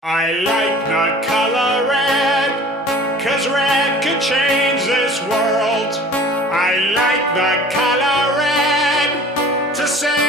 I like the color red, 'cause red could change this world. I like the color red to say